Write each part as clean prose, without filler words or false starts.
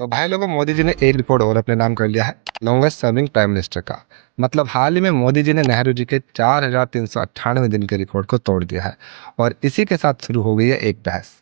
तो भाई लोगों, मोदी जी ने एक रिकॉर्ड और अपने नाम कर लिया है, लॉन्गेस्ट सर्विंग प्राइम मिनिस्टर का। मतलब हाल ही में मोदी जी ने नेहरू जी के 4,398 दिन के रिकॉर्ड को तोड़ दिया है। और इसी के साथ शुरू हो गई है एक बहस।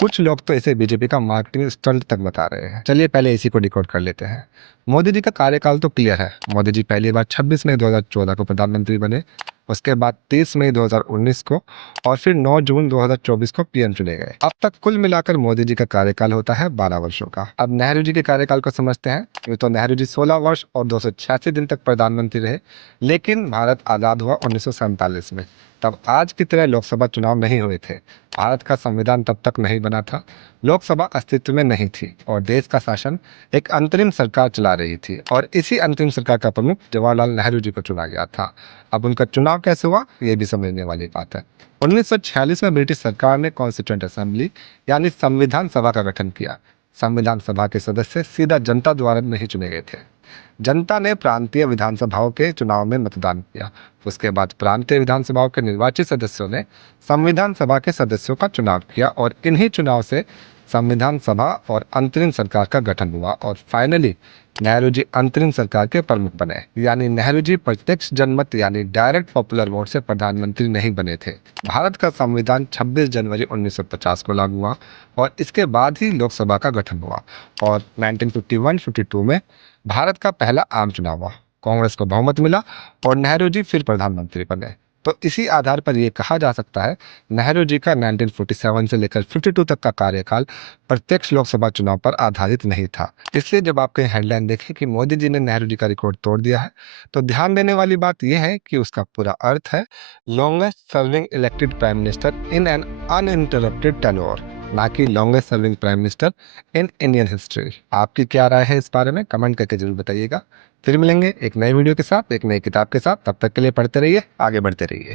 कुछ लोग तो इसे बीजेपी का मार्केटिंग स्टंट तक बता रहे हैं। चलिए पहले इसी को डिकोड कर लेते हैं। मोदी जी का कार्यकाल तो क्लियर है। मोदी जी पहली बार 26 मई 2014 को प्रधानमंत्री बने। उसके बाद 30 मई 2019 को और फिर 9 जून 2024 को पीएम चुने गए। अब तक कुल मिलाकर मोदी जी का कार्यकाल होता है 12 वर्षों का। अब नेहरू जी के कार्यकाल को समझते हैं। यूँ तो नेहरू जी 16 वर्ष और 286 दिन तक प्रधानमंत्री रहे, लेकिन भारत आज़ाद हुआ 1947 में। तब आज की तरह लोकसभा चुनाव नहीं हुए थे। भारत का संविधान तब तक नहीं बना था। लोकसभा अस्तित्व में नहीं थी और देश का शासन एक अंतरिम सरकार चला रही थी, और इसी अंतरिम सरकार का प्रमुख जवाहरलाल नेहरू जी को चुना गया था। अब उनका चुनाव कैसे हुआ, ये भी समझने वाली बात है। 1946 में ब्रिटिश सरकार ने कॉन्स्टिट्यूएंट असेंबली यानी संविधान सभा का गठन किया। संविधान सभा के सदस्य सीधा जनता द्वारा नहीं चुने गए थे। जनता ने प्रांतीय विधानसभाओं के चुनाव में मतदान किया। उसके बाद प्रांतीय विधानसभाओं के निर्वाचित सदस्यों ने संविधान सभा के सदस्यों का चुनाव किया, और इन्हीं चुनाव से संविधान सभा और अंतरिम सरकार का गठन हुआ। और फाइनली नेहरू जी अंतरिम सरकार के प्रमुख बने। यानी नेहरू जी प्रत्यक्ष जनमत यानी डायरेक्ट पॉपुलर वोट से प्रधानमंत्री नहीं बने थे। भारत का संविधान 26 जनवरी 1950 को लागू हुआ, और इसके बाद ही लोकसभा का गठन हुआ। और 1951-52 में भारत का पहला आम चुनाव हुआ। कांग्रेस को बहुमत मिला और नेहरू जी फिर प्रधानमंत्री बने। तो इसी आधार पर यह कहा जा सकता है, नेहरू जी का 1947 से लेकर 52 तक का कार्यकाल प्रत्यक्ष लोकसभा चुनाव पर आधारित नहीं था। इसलिए जब आप कहीं हेडलाइन देखें कि मोदी जी ने नेहरू जी का रिकॉर्ड तोड़ दिया है, तो ध्यान देने वाली बात यह है कि उसका पूरा अर्थ है longest serving elected prime minister in an uninterrupted tenure, ना कि longest serving prime minister in Indian history. आपकी क्या राय है इस बारे में, कमेंट करके जरूर बताइएगा। फिर मिलेंगे एक नए वीडियो के साथ, एक नई किताब के साथ। तब तक के लिए पढ़ते रहिए, आगे बढ़ते रहिए।